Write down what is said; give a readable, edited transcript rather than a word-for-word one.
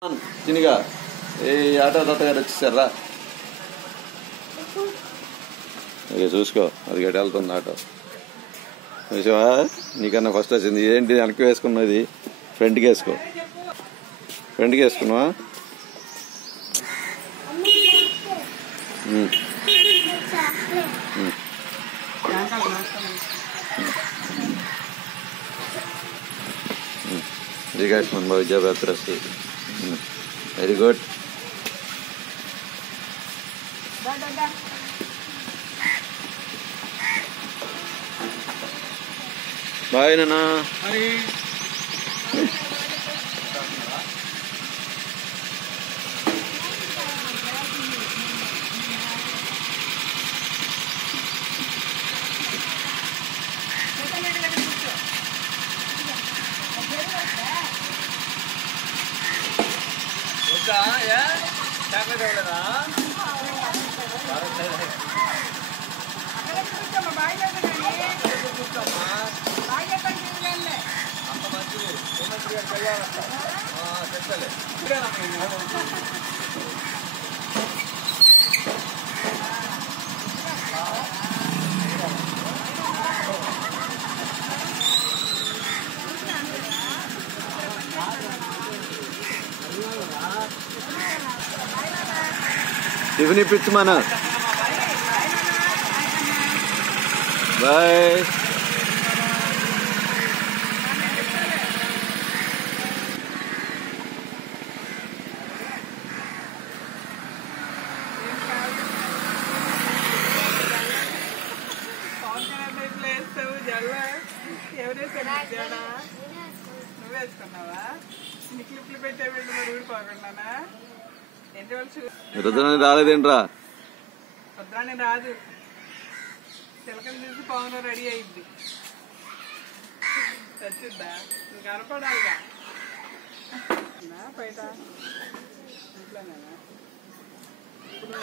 చినిగా ఏ auto తాతగారు వచ్చేసారా? ఇక చూసుకో, అది గట్టి వెళ్తుంది ఆటో. చూసావా, నీకన్నా ఫస్ట్ వచ్చింది. ఏంటి వెనక్కి వేసుకున్నది? ఫ్రంట్కి వేసుకో. ఫ్రంట్కి వేసుకున్నావా? శ్రీకాష్మన్ విద్యాభ్యాసరస్తు. Very good. బాయ్ నాన్న. టిఫిన్ ఇప్పించమను. బాయ్. రుద్రాన్ని రాలేదేంట్రా? రుద్రాన్ని రాదు. చిలకని చూసి పవన్ రెడీ అయింది. వచ్చిద్దా? నువ్వు కనపడాలిగా బయట ఇంట్లోనేనా? ఇప్పుడు